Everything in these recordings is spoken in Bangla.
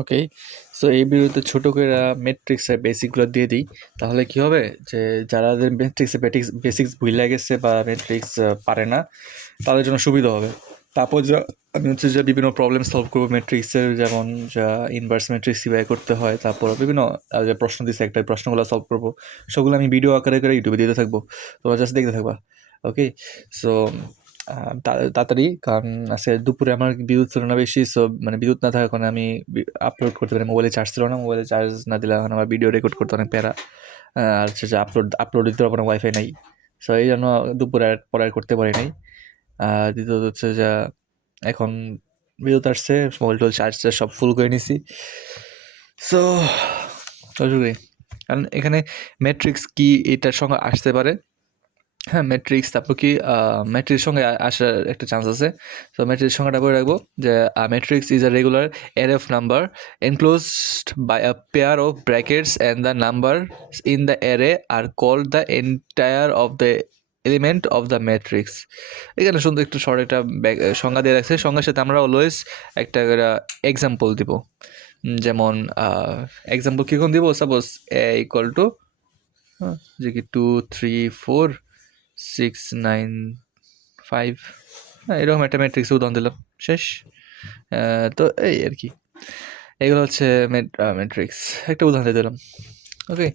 ওকে, সো এই ভিডিওতে ছোট করে ম্যাট্রিক্সের বেসিকগুলো দিয়ে দিই। তাহলে কি হবে যে যারা ম্যাট্রিক্সের বেসিক্স ভুলে গেছে বা ম্যাট্রিক্স পারে না, তাদের জন্য সুবিধা হবে। তারপর যা আমি হচ্ছে যে বিভিন্ন প্রবলেম সলভ করবো ম্যাট্রিক্সের, যেমন যা ইনভার্স ম্যাট্রিক্স কীভাবে করতে হয়, তারপর বিভিন্ন যে প্রশ্ন দিচ্ছে একটা প্রশ্নগুলো সলভ করবো, সেগুলো আমি ভিডিও আকারে করে ইউটিউবে দিতে থাকবো, তোমরা জাস্ট দেখতে থাকবা। ওকে, সো তাড়াতাড়ি, কারণ আজকে দুপুরে আমার বিদ্যুৎ ছিল না বেশি, সো মানে বিদ্যুৎ না থাকার কারণে আমি আপলোড করতে পারি, মোবাইলে চার্জ ছিল না, মোবাইলে চার্জ না দিলে এখন আমার ভিডিও রেকর্ড করতে অনেক প্যারা। আর হচ্ছে যে আপলোড দিতে পারবো না, ওয়াইফাই নাই, সো এই জন্য দুপুরে পরে আর করতে পারি নাই। আর দ্বিতীয়ত হচ্ছে যে এখন বিদ্যুৎ আসছে, মোবাইল টোল চার্জ সব ফুল করে নিছি। সো কারণ এখানে ম্যাট্রিক্স কি এটার সঙ্গে আসতে পারে। হ্যাঁ, ম্যাট্রিক্স, তারপর কি ম্যাট্রিক্স সঙ্গে আসার একটা চান্স আছে। তো ম্যাট্রিক্স সংখ্যাটা বলে রাখবো যে matrix is a regular array of number enclosed by a pair of brackets and the numbers in the array are called the entire of the element of the matrix. এখানে সুন্দর একটু শর্ট একটা সংজ্ঞা দিয়ে রাখছে। সংজ্ঞার সাথে আমরা অলওয়েজ একটা এক্সাম্পল দিব। যেমন এক্সাম্পল কীরকম দিব, সাপোজ এ ইকুয়াল টু যে কি 2 3 4 6 9 5, হ্যাঁ এরকম একটা ম্যাট্রিক্স উদাহরণ দিলাম, শেষ। তো এই আর কি, এগুলো হচ্ছে ম্যাট্রিক্স, একটা উদাহরণ দিয়ে দিলাম। ওকে,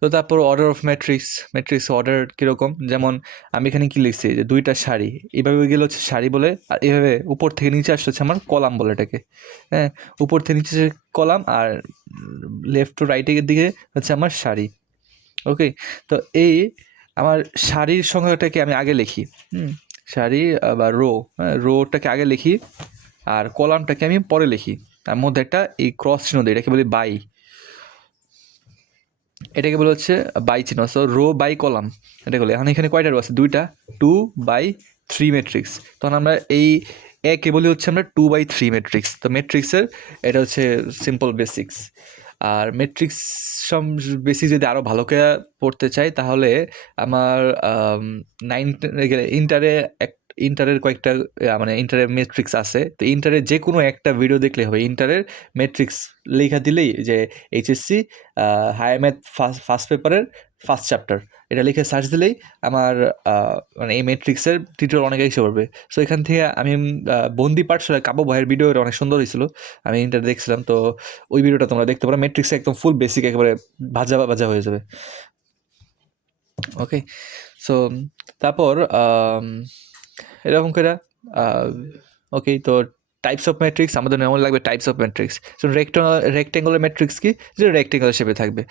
তো তারপর অর্ডার অফ ম্যাট্রিক্স অর্ডার কীরকম, যেমন আমি এখানে কি লিখছি যে দুইটা সারি, এইভাবে গেলে হচ্ছে সারি বলে, আর এইভাবে উপর থেকে নিচে আসলে হচ্ছে আমার কলাম বলে এটাকে। হ্যাঁ, উপর থেকে নিচে কলাম, আর লেফট টু রাইটের দিকে হচ্ছে আমার সারি। ওকে, তো এই আমার সারির সংখ্যাটাকে আমি আগে লিখি, সারি বা রোটাকে আগে লিখি, আর কলামটাকে আমি পরে লিখি। তার মধ্যে একটা এই ক্রস চিহ্ন দিই, এটাকে বলি বাই, এটাকে বলে হচ্ছে বাই চিহ্ন। সো রো বাই কলাম এটা বলে। এখন এখানে কয়টা রো আছে, 2টা, 2/3 ম্যাট্রিক্স। তখন আমরা এই একে বলি হচ্ছে আমরা 2/3 ম্যাট্রিক্স। তো ম্যাট্রিক্সের এটা হচ্ছে সিম্পল বেসিক্স। আর ম্যাট্রিক্স বেসিক যদি আরও ভালো করে পড়তে চাই, তাহলে আমার ইন্টারের কয়েকটা মানে ইন্টারের ম্যাট্রিক্স আছে। তো ইন্টারের যে কোনো একটা ভিডিও দেখলে হবে, ইন্টারের ম্যাট্রিক্স লেখা দিলেই যে এইচএসসি হায়ার ম্যাথ ফার্স্ট পেপারের ফার্স্ট চ্যাপ্টার, এটা লিখে সার্চ দিলেই আমার মানে এই ম্যাট্রিক্সের টিউটোরিয়াল অনেক এসে পড়বে। সো এখান থেকে আমি বন্দি পাঠশালা কাব্য ভাইয়ের ভিডিও অনেক সুন্দর হয়েছিল, আমি ইন্টার দেখছিলাম, তো ওই ভিডিওটা তোমরা দেখতে পারো। ম্যাট্রিক্সে একদম ফুল বেসিক একেবারে ভাজা হয়ে যাবে। ওকে, সো তারপর এরকম করে ওকে, তো টাইপস অফ ম্যাট্রিক্স আমাদের যেমন লাগবে, types of matrix. So rectangular matrix কি, যেটা রেক্টেঙ্গুলার শেপে থাকবে,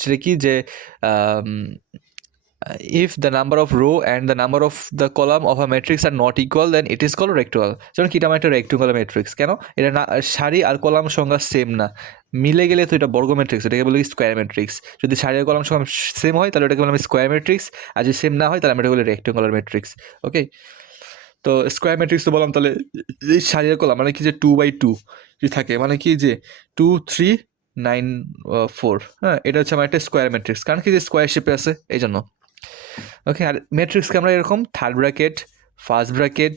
সেটা কি যে if the number of row and the number of the column of a matrix are not equal, then it is called rectangle. যেমন কি, এটা আমার একটা রেক্টেঙ্গুলার ম্যাট্রিক্স, কেন এটা না সারি আর কলাম সংখ্যা সেম না, মিলে গেলে তো এটা বর্গ ম্যাট্রিক্স, এটাকে বলি স্কোয়ার ম্যাট্রিক্স। যদি সারি আর কলাম সংখ্যা সেম হয় তাহলে এটাকে বললাম স্কোয়ার ম্যাট্রিক্স, আর যদি সেম না হয় তাহলে আমরা এটা বলি রেক্টেঙ্গুলার ম্যাট্রিক্স। ওকে, তো স্কোয়ার ম্যাট্রিক্স তো বললাম, তাহলে এই সারি আর কলাম মানে কি যে 2/2 যদি থাকে, মানে কি যে 2 3 9 4, হ্যাঁ এটা হচ্ছে আমার একটা স্কোয়ার ম্যাট্রিক্স, কারণ কি যে স্কোয়ার শেপে আছে এই জন্য। ওকে, আর ম্যাট্রিক্সকে আমরা এরকম থার্ড ব্র্যাকেট, ফার্স্ট ব্র্যাকেট,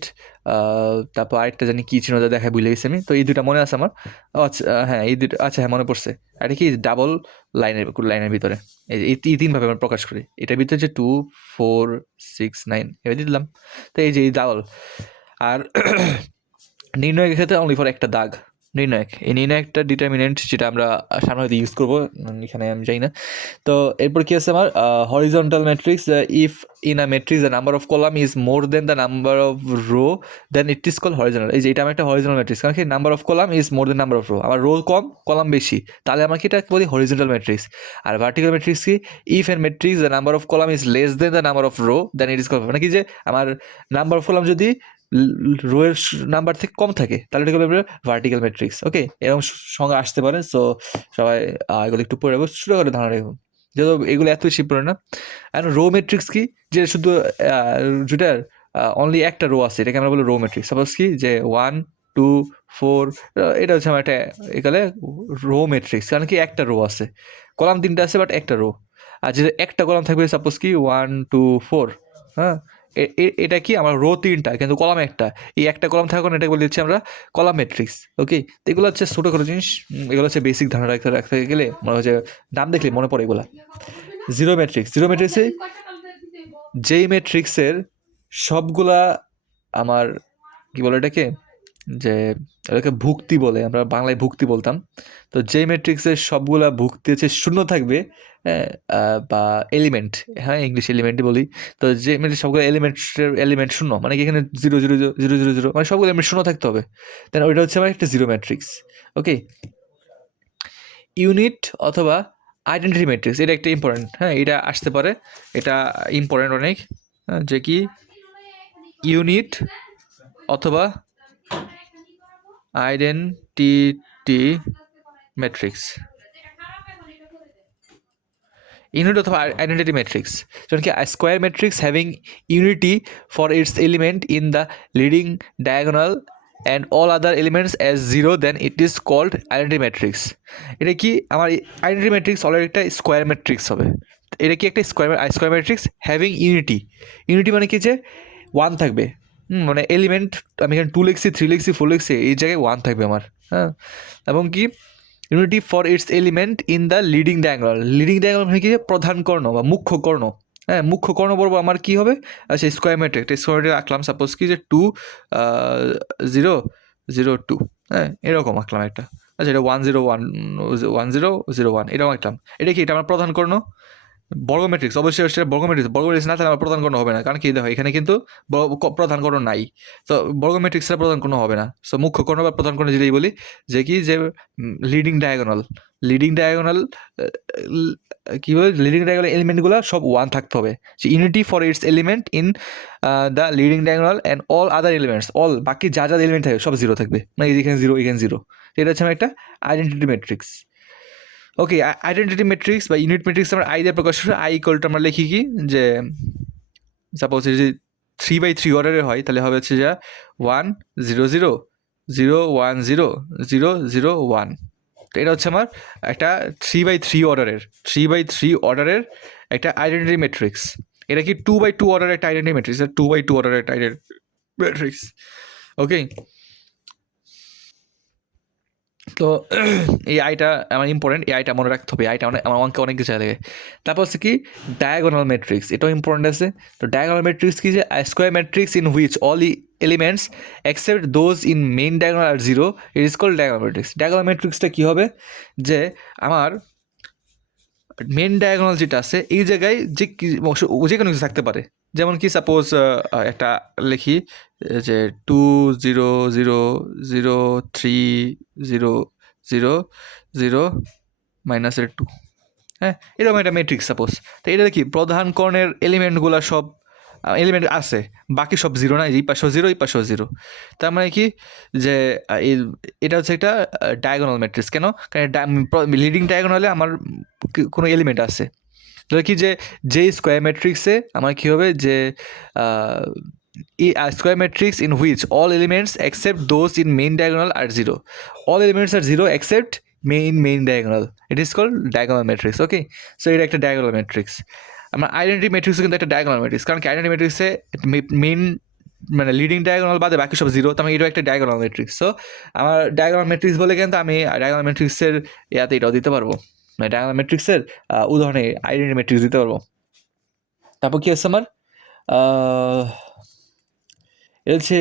তারপর আরেকটা জানি কী চিহ্ন দেখায়, ভুলে গেছি আমি, তো এই দুটা মনে আছে আমার। আচ্ছা হ্যাঁ, এই দুটো, আচ্ছা হ্যাঁ মনে পড়ছে। এটা কি ডাবল লাইনের ভিতরে এই তিনভাবে আমরা প্রকাশ করি। এটার ভিতরে যে 2 4 6 9 এবার দিলাম, তো এই যে এই ডাবল। আর নির্ণয়ের ক্ষেত্রে অনলি ফর একটা দাগ নির্ণায়ক, এই নির্ণায়কটা ডিটারমিনেন্ট, যেটা আমরা সামনে হয়তো ইউজ করবো, এখানে আমি যাই না। তো এরপর কি আছে আমার horizontal matrix, if in a matrix the number of column is more than the number of row, then it is call horizontal. এই যে এটা আমার একটা হরিজন্টাল ম্যাট্রিক্স, কারণ কি number of column is more than number of row, আমার রো কম কলাম বেশি, তাহলে আমাকে এটা বলি হরিজন্টাল ম্যাট্রিক্স। আর ভার্টিক্যাল ম্যাট্রিক্স কি, if an matrix the number of column is less than the number of row, then it is call, মানে কি যে আমার নাম্বার অফ কলাম যদি রো এর নাম্বার থেকে কম থাকে তাহলে এটা বলবে ভার্টিক্যাল ম্যাট্রিক্স। ওকে, এরকম সংজ্ঞা আসতে পারে। সো সবাই এগুলো একটু পড়ে রাখবো, ছোটো করে ধারণা রাখবো, যেহেতু এগুলো এত বেশি পড়ে না। আর রো ম্যাট্রিক্স কি, যে শুধু যেটার অনলি একটা রো আছে, এটাকে আমরা বলি রো ম্যাট্রিক্স। সাপোজ কি যে 1 2 4, এটা হচ্ছে আমার একটা এখানে রো ম্যাট্রিক্স, কারণ কি একটা রো আছে, কলাম 3টা আছে বাট একটা রো। আর যেটা একটা কলাম থাকবে, সাপোজ কি 1 2 4, হ্যাঁ এটা কি আমার রো 3টা কিন্তু কলাম একটা, এই একটা কলাম থাকার কারণে এটা বলে দিচ্ছি আমরা কলাম ম্যাট্রিক্স। ওকে, এগুলো হচ্ছে ছোটো ছোটো জিনিস, এগুলো হচ্ছে বেসিক ধারণা রাখতে গেলে মনে হচ্ছে নাম দেখলে মনে পড়ে এগুলা। জিরো ম্যাট্রিক্সে যেই ম্যাট্রিক্সের সবগুলা আমার কি বলে এটাকে, যে এটাকে ভুক্তি বলে, আমরা বাংলায় ভুক্তি বলতাম। তো যেই ম্যাট্রিক্সের সবগুলা ভুক্তি হচ্ছে শূন্য থাকবে, বা এলিমেন্ট, হ্যাঁ ইংলিশ এলিমেন্টই বলি। তো যে ম্যাট্রিক্স সবগুলো এলিমেন্ট শূন্য, মানে কি এখানে 0 0 0 0 0 0 মানে সবগুলো এলিমেন্ট শূন্য থাকতে হবে, দেন ওইটা হচ্ছে আমার একটা জিরো ম্যাট্রিক্স। ওকে, ইউনিট অথবা আইডেন্টিটি ম্যাট্রিক্স, এটা একটা ইম্পর্টেন্ট, হ্যাঁ এটা আসতে পারে, এটা ইম্পর্টেন্ট অনেক, যে কি ইউনিট অথবা আইডেন্টিটি ম্যাট্রিক্স, ইউনিট অথবা আইডেন্টিটি ম্যাট্রিক্স, যেমন কি square matrix having unity for its element in the leading diagonal and all other elements as zero, then it is called identity matrix. এটা কি আমার আইডেন্টিটি ম্যাট্রিক্স অলরেডি একটা স্কোয়ার ম্যাট্রিক্স হবে। এটা কি একটা স্কোয়ার ম্যাট্রিক্স হ্যাভিং ইউনিটি মানে কি যে 1 থাকবে, মানে এলিমেন্ট আমি এখানে 2 লিখছি, 3 লিখছি, 4 লিখছি, এই জায়গায় 1 থাকবে আমার, হ্যাঁ। এবং কি unity for its element in the leading diagonal মানে কি প্রধান কর্ণ বা মুখ্য কর্ণ, হ্যাঁ মুখ্য কর্ণ বলবো আমার কি হবে, আচ্ছা স্কোয়ার ম্যাট্রিক্স আঁকলাম, সাপোজ কি যে 2 0 0 2, হ্যাঁ এরকম আঁকলাম একটা, আচ্ছা এটা 1 0 1 1 0 0 1 এরকম আঁকলাম। এটা কি, এটা আমার প্রধান কর্ণ। বর্গ ম্যাট্রিক্স অবশ্যই বর্গ ম্যাট্রিক্স না তাহলে আমার প্রধান কর্ণ হবে না, কারণ কি দেখো এখানে কিন্তু প্রধান কর্ণ নাই, তো বর্গ ম্যাট্রিক্সের প্রধান কর্ণ হবে না। সো মুখ্য কর্ণ বা প্রধান কর্ণ যেটাই বলি, যে কি যে লিডিং ডায়াগোনাল কি বলে, লিডিং ডায়াগোনাল এলিমেন্টগুলো সব 1 থাকতে হবে, যে unity for its element in the leading diagonal and all other elements, বাকি যা এলিমেন্ট থাকবে সব 0 থাকবে, মানে এখানে 0 এখানে 0, এটা হচ্ছে আমার একটা আইডেন্টিটি ম্যাট্রিক্স। ওকে, আইডেন্টিটি ম্যাট্রিক্স বা ইউনিট ম্যাট্রিক্স আমরা আই দিয়ে প্রকাশ করি, আই ইকুয়াল টু আমরা লিখি কি, যে সাপোজ যদি 3/3 অর্ডারের হয় তাহলে হবে হচ্ছে যা 1 0 0 0 1 0 0 0 1। তো এটা হচ্ছে আমার একটা 3/3 অর্ডারের একটা আইডেন্টিটি ম্যাট্রিক্স। এটা কি 2/2 অর্ডারের একটা আইডেন্টিটি ম্যাট্রিক্স, 2/2 অর্ডারের একটা আইডেন্টিটি ম্যাট্রিক্স। ওকে, তো এই আইটা আমার ইম্পর্টেন্ট, এই আইটা মনে রাখতে হবে, আইটা আমার অঙ্কে অনেক কিছু লাগে। তারপর হচ্ছে কি ডায়াগোনাল ম্যাট্রিক্স, এটাও ইম্পর্টেন্ট আছে। তো ডায়াগোনাল ম্যাট্রিক্স কি, যে square matrix in which all elements except those in main diagonal are zero, it is called diagonal matrix. Diagonal ম্যাট্রিক্সটা কী হবে, যে আমার মেন ডায়াগোনাল যেটা আছে এই জায়গায় যে কোনো কিছু থাকতে পারে, যেমন কি সাপোজ একটা লিখি যে 2 0 0 0 3 0 0 0 -2, হ্যাঁ এরকম একটা ম্যাট্রিক্স সাপোজ। তো এটা কি প্রধান কর্ণের এলিমেন্টগুলো সব এলিমেন্ট আছে, বাকি সব 0 না, এই পাশেও 0 এই পাশেও 0, তার মানে কি যে এটা হচ্ছে একটা ডায়াগোনাল ম্যাট্রিক্স। কেন, কারণ লিডিং ডায়াগোনালে আমার কোনো এলিমেন্ট আছে, তাহলে কি যে স্কোয়ার ম্যাট্রিক্সে আমার কী হবে, যে square matrix in which all elements except those in main diagonal are 0, all elements are 0 except main diagonal, it is called diagonal matrix. Okay, so এটা একটা ডায়াগোনাল ম্যাট্রিক্স। আমার আইডেন্টিটি ম্যাট্রিক্সও কিন্তু একটা ডায়াগোনাল ম্যাট্রিক্স, কারণ কি আইডেন্টিটি ম্যাট্রিক্সে মেইন মানে লিডিং ডায়াগোনাল বাদে বাকি সব 0, তো আমি এটাও একটা ডায়াগোনাল ম্যাট্রিক্স। সো আমার ডায়াগোনাল ম্যাট্রিক্স বলে কিন্তু আমি ডায়াগোনাল ম্যাট্রিক্সের ইয়াতে এটাও দিতে পারবো, মানে ডায়াগোনাল ম্যাট্রিক্সের উদাহরণে আইডেন্টিটি ম্যাট্রিক্স দিতে পারবো। তারপর কি আছে আমার, এটা হচ্ছে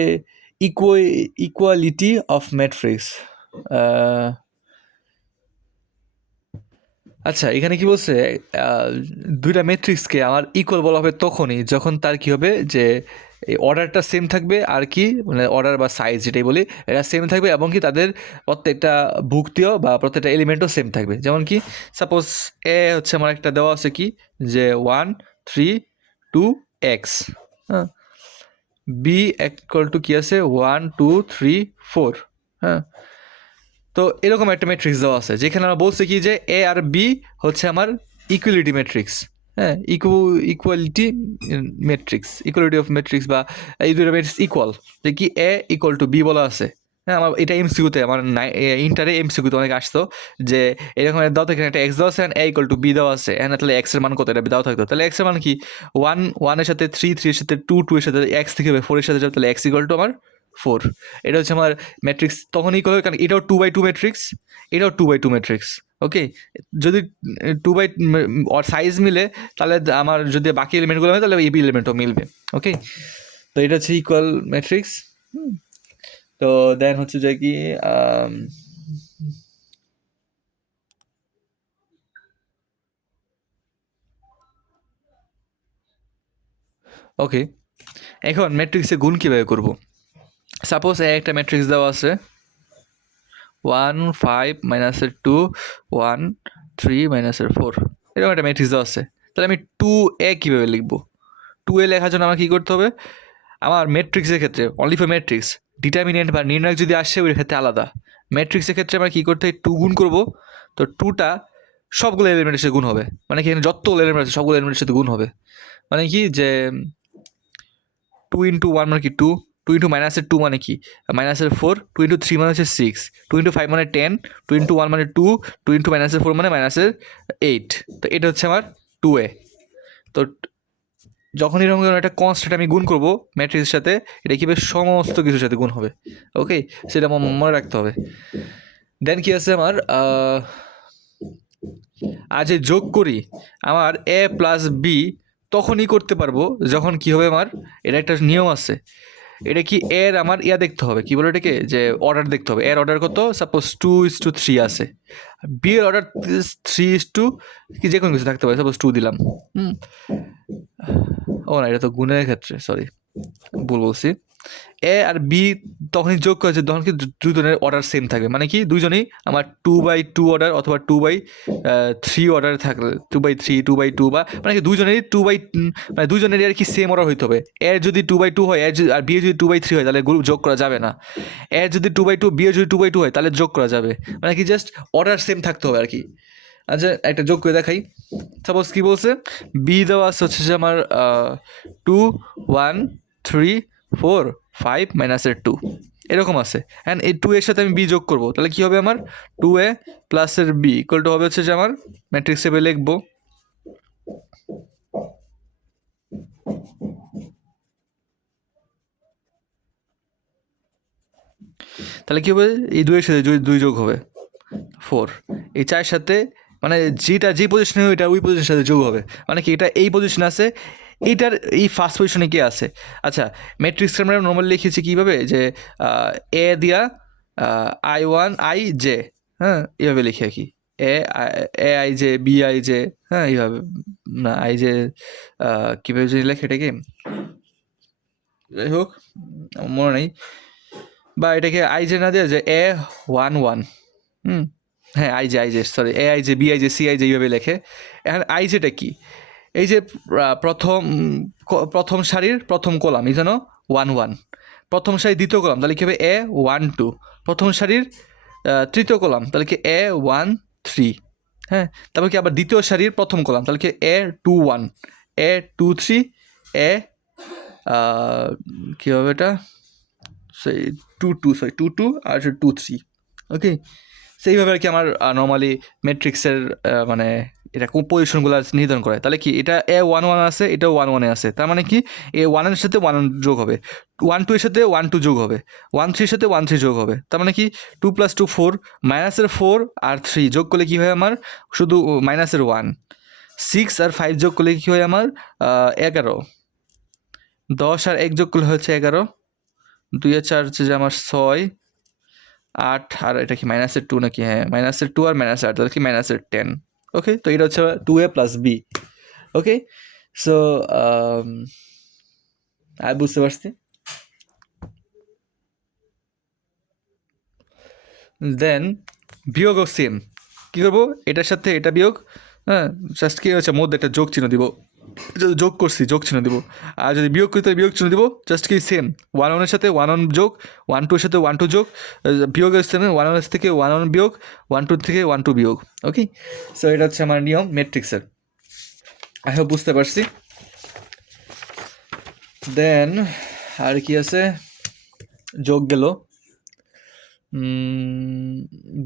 ইকুয়ালিটি অফ ম্যাট্রিক্স। আচ্ছা এখানে কি বলছে, দুইটা ম্যাট্রিক্সকে আমার ইকুয়াল বলা হবে তখনই যখন তার কি হবে, যে এই অর্ডারটা সেম থাকবে আর কি, মানে অর্ডার বা সাইজ যেটাই বলি এটা সেম থাকবে, এবং কি তাদের প্রত্যেকটা ভুক্তিও বা প্রত্যেকটা এলিমেন্টও সেম থাকবে। যেমন কি সাপোজ এ হচ্ছে আমার একটা দেওয়া আছে কি, যে 1 3 2 x, হ্যাঁ, বি ইকুয়াল টু কি আছে 1 2 3 4, হ্যাঁ। তো এরকম একটা ম্যাট্রিক্স দেওয়া আছে, যেখানে আমরা বলছি কি যে এ আর বি হচ্ছে আমার ইকুয়ালিটি ম্যাট্রিক্স, হ্যাঁ ইকুয়ালিটি অফ ম্যাট্রিক্স বা এই দুটো ম্যাট্রিক্স ইকুয়াল, যে কি এ ইকুয়াল টু বি বলা আছে, হ্যাঁ, আমার এটা এমসিকিউতে আমার ইন্টারে এমসিকিউতে অনেক আসতো যে এরকম দাও তো, এখানে একটা এক্স দেওয়া আছে and A equal to B দেওয়া আছে, অ্যান্ড তাহলে এক্স এর মান কত এটা দাও থাকতো, তাহলে এক্স এর মান কি 1 এর সাথে 3 3 এর সাথে 2 2 এর সাথে এক্স থেকে 4 এর সাথে যাবে, তাহলে এক্স ইকুয়াল টু আমার 4। এটা হচ্ছে আমার ম্যাট্রিক্স তখন ইকুয়াল হবে, কারণ এটাও 2/2 ম্যাট্রিক্স, এটাও 2/2 ম্যাট্রিক্স। ওকে, যদি 2/, সাইজ মিলে তাহলে আমার যদি বাকি এলিমেন্টগুলো হয় তাহলে এবি এলিমেন্টও মিলবে। ওকে, তো এটা হচ্ছে ইকুয়াল ম্যাট্রিক্স। তো দেন হচ্ছে যে কি ওকে, এখন ম্যাট্রিক্সে গুণ কীভাবে করব? সাপোজ একটা ম্যাট্রিক্স দেওয়া আছে 1 5 মাইনাসের 2 1 3 মাইনাসের 4, এরকম একটা ম্যাট্রিক্স দেওয়া আছে। তাহলে আমি 2a কীভাবে লিখবো? 2a লেখার জন্য আমার কী করতে হবে? আমার ম্যাট্রিক্সের ক্ষেত্রে অনলি ফর ম্যাট্রিক্স, ডিটারমিনেন্ট বা নির্ণায়ক যদি আসে ওই ক্ষেত্রে আলাদা। ম্যাট্রিক্সের ক্ষেত্রে আমরা কী করতে হয়? 2 গুণ করবো, তো 2টা সবগুলো এলিমেন্টের সাথে গুণ হবে, মানে কি এখানে যতগুলো এলিমেন্ট আছে সবগুলো এলিমেন্টের সাথে গুণ হবে। মানে কি যে 2 ইন্টু 1 মানে কি 2, 2 ইন্টু মাইনাসের 2 মানে কি মাইনাসের 4, 2 ইন্টু 3 মানে হচ্ছে 6, 2 ইন্টু 5 মানে 10, 2 ইন্টু 1 মানে 2, 2 ইন্টু মাইনাসের 4 মানে মাইনাসের 8। তো এটা হচ্ছে আমার 2a। তো যখন এরকম একটা কনস্ট্যান্ট আমি গুণ করবো ম্যাট্রিক্সের সাথে, এটা কীভাবে সমস্ত কিছুর সাথে গুণ হবে। ওকে, সেটা আমার মনে রাখতে হবে। দেন কি আছে আমার, আর যে যোগ করি আমার এ প্লাস বি তখনই করতে পারবো যখন কি হবে আমার, এটা একটা নিয়ম আছে। এটা কি এর আমার দেখতে হবে, কি বলে এটাকে, যে অর্ডার দেখতে হবে। এর অর্ডার কত? সাপোজ 2:3 আছে, বি এর অর্ডার 3:, কি যে কোনো কিছু থাকতে পারে, সাপোজ 2 দিলাম। ও না, এটা তো গুণের ক্ষেত্রে, সরি ভুল বলছি। এ আর বি তখনই যোগ করেছে তখন কি দুজনের অর্ডার সেম থাকবে, মানে কি দুজনেই আমার 2/2 অর্ডার অথবা 2/3 অর্ডার থাকলে 2/3 2/2, বা মানে কি দুজনেরই মানে দুজনেরই আর কি সেম অর্ডার হইতে হবে। এর যদি 2/2 হয় আর বি যদি 2/3 হয় তাহলে যোগ করা যাবে না। এর যদি 2/2 বি যদি 2/2 হয় তাহলে যোগ করা যাবে, মানে কি জাস্ট অর্ডার সেম থাকতে হবে আর কি। আচ্ছা, একটা যোগ করে দেখাই। সাপোজ কি বলছে, বি দেওয়া আছে হচ্ছে যে আমার 2 1 3 4 5 মাইনাসের 2 এরকম আছে, অ্যান্ড এই 2 এর সাথে আমি বি যোগ করবো, তাহলে কি হবে আমার 2a প্লাসের বি ইকুয়াল টু হবে হচ্ছে যে আমার ম্যাট্রিক্স হিসেবে লিখবো তাহলে কি হবে, এই 2 এর সাথে 2 যোগ হবে 4, এই 4 সাথে মানে যেটা যে পজিশনে ওইটা ওই পজিশনের সাথে যোগ হবে, মানে কি এটা এই পজিশনে আছে, এইটার এই ফার্স্ট পজিশনে কে আছে। আচ্ছা, ম্যাট্রিক্সটা আমরা নর্মালি লিখেছি কীভাবে, যে এ দিয়া I1 I J, হ্যাঁ এইভাবে লিখি আর কি, A A I J B I J, হ্যাঁ এইভাবে না আই জে, কীভাবে যদি লেখে এটাকে, যাই হোক আমার মনে নেই, বা এটাকে আই জে না দিয়ে যে A11, হ্যাঁ I J sorry AI J BI J CI J এইভাবে লেখে। এখন আইজেটা কি, এই যে প্রথম সারির প্রথম কলাম এই যেন 1 1, প্রথম সারির দ্বিতীয় কলাম তাহলে কি হবে A12, প্রথম সারির তৃতীয় কলাম তাহলে কি A13, হ্যাঁ তারপর কি আবার দ্বিতীয় সারির প্রথম কলাম তাহলে কি A21 A23 A কী হবে এটা, সেই 2 2 আর 2 3। ওকে, সেইভাবে আর কি আমার নর্মালি ম্যাট্রিক্সের মানে এটা কোন পজিশনগুলো নির্ধারণ করে। তাহলে কি এটা A11 আছে, এটাও 1 1 আছে, তার মানে কি A1 এর সাথে 1 যোগ হবে, 1 2 এর সাথে 1 2 যোগ হবে, 1 3 এর সাথে 1 3 যোগ হবে, তার মানে কি 2 + 2 4, মাইনাসের 4 আর 3 যোগ করলে কী হয় আমার শুধু মাইনাসের 1, 6 আর 5 যোগ করলে কী হয় আমার 11, 10 আর 1 যোগ করলে হচ্ছে 11, 2 আর 4 হচ্ছে যে আমার 6, 8 আর এটা কি মাইনাসের 2 নাকি, হ্যাঁ মাইনাসের 2 আর মাইনাসের 8 তাহলে কি মাইনাসের 10। ওকে, তো এটা হচ্ছে 2a + b। ওকে, সো আর বুঝতে পারছি। দেন বিয়োগও সেম, কী করবো এটার সাথে এটা বিয়োগ, হ্যাঁ জাস্ট কী হচ্ছে মধ্যে একটা যোগ চিহ্ন দিব, যদি যোগ করছি যোগ চিহ্ন দিব, আর যদি বিয়োগ করি তাহলে বিয়োগ চিহ্ন দিব, জাস্ট কি সেম 1 1 এর সাথে 1 1 যোগ, 1 2 এর সাথে 1 2 যোগ, বিয়োগের সেম 1 1 থেকে 1 1 বিয়োগ, 1 2 থেকে 1 2 বিয়োগ। ওকে, সো এটা হচ্ছে আমার নিয়ম ম্যাট্রিক্সের, আই হোপ বুঝতে পারছি। দেন আর কি আছে, যোগ গেল,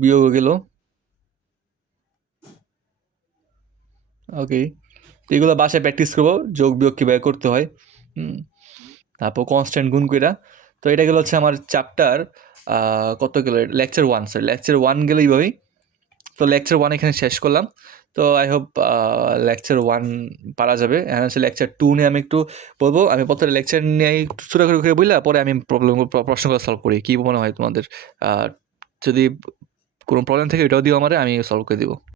বিয়োগ গেল। ওকে, তো এগুলো বাসায় প্র্যাকটিস করবো, যোগ বিয়োগ কীভাবে করতে হয়। হুম, তারপর কনস্ট্যান্ট গুণ কইরা। তো এটা গেলো হচ্ছে আমার চ্যাপ্টার কত গেলো, লেকচার 1, সরি লেকচার 1 গেলো এইভাবেই। তো লেকচার 1 এখানে শেষ করলাম। তো আই হোপ লেকচার 1 পারা যাবে। এখন হচ্ছে লেকচার 2 নিয়ে আমি একটু বলবো। আমি প্রত্যেকটা লেকচার নিয়ে একটু ছোটো করে বললা পরে আমি প্রশ্নগুলো সলভ করি। কী মনে হয় তোমাদের? যদি কোনো প্রবলেম থাকে এটাও দিও আমারে, আমি সলভ করে দিব।